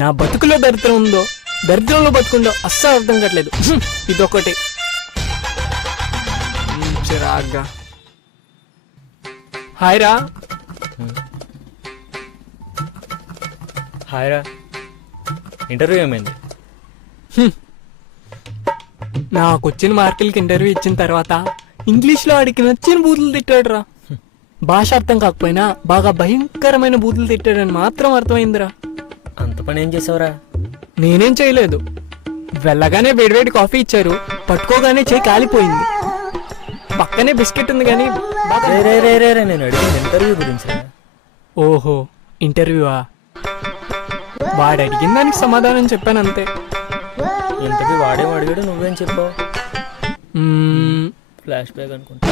నా బతుకులో దరిద్రం ఉందో దరిద్రంలో బతుకుందో అస్సలు అర్థం కావట్లేదు. ఇదొకటి చిరాగ్గా. హాయ్ రా. హాయ్ రా. ఇంటర్వ్యూ ఏమైంది? నాకు వచ్చిన మార్కులకి ఇంటర్వ్యూ ఇచ్చిన తర్వాత ఇంగ్లీష్లో ఆడికి నచ్చిన బూతులు తిట్టాడు రా. భాష అర్థం కాకపోయినా బాగా భయంకరమైన బూతులు తిట్టాడని మాత్రం అర్థమైందిరా. అంత పని ఏం చేసావురా? నేనేం చేయలేదు. వెళ్ళగానే వేడివేడి కాఫీ ఇచ్చారు, పట్టుకోగానే చేయి కాలిపోయింది. పక్కనే బిస్కెట్ ఉంది కానీ నేను అడిగింది ఇంటర్వ్యూ గురించి. ఓహో ఇంటర్వ్యూవా? వాడు అడిగిన దానికి సమాధానం చెప్పాను అంతే. ఇంతకీ వాడేం అడిగాడు, నువ్వేం చెప్పావు? ఫ్లాష్ బ్యాక్ అనుకుంటా.